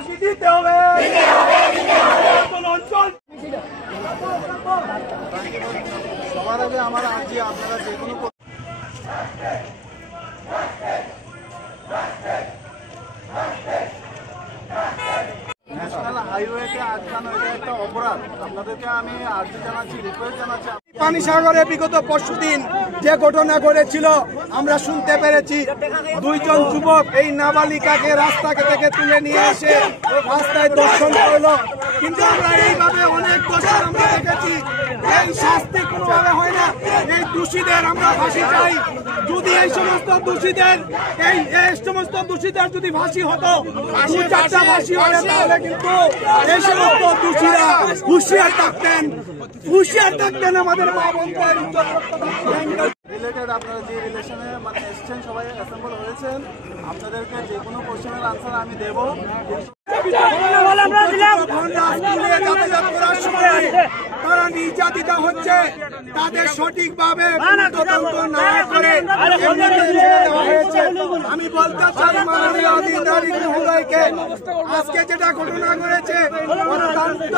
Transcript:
ফাঁসি দিতে হবে। সবার আগে আমার আর্জি আপনারা যে কোনো ন্যাশনাল হাইওয়েতে আটকানো এটা একটা অপরাধ। আপনাদেরকে আমি আর্জি জানাচ্ছি, রিকোয়েস্ট জানাচ্ছি। পানিসাগরে বিগত পরশুদিন যে ঘটনা ঘটেছিল আমরা শুনতে পেরেছি, দুইজন যুবক এই নাবালিকাকে রাস্তা থেকে তুলে নিয়ে এসে রাস্তায় দর্শন করলো। কিন্তু আমরা এইভাবে অনেক দর্শন আমরা দেখেছি, এই শাস্তি কোনোভাবে হয় না। এই দোষীদের আমরা ফাঁসি চাই। যদি এই সমস্ত দোষীদের যদি ফাঁসি হতো, 2-4টা ফাঁসি হলে তাহলে কিন্তু এই সমস্ত দোষীরা হুঁশিয়ার থাকতেন আমাদের মা বোনদের রিলেটেড। আপনারা যে রিলেশনে এসছেন, সবাই অ্যাসেম্বল হয়েছেন, আপনাদেরকে যে কোনো কোশ্চেনের আনসার আমি দেব। তারা নির্যাতিত হচ্ছে, তাদের সঠিকভাবে তদন্ত না করে আমি বলতে চাই মাননীয় আধিকারিক মহোদয়কে, আজকে যেটা ঘটনা ঘটেছে অত্যন্ত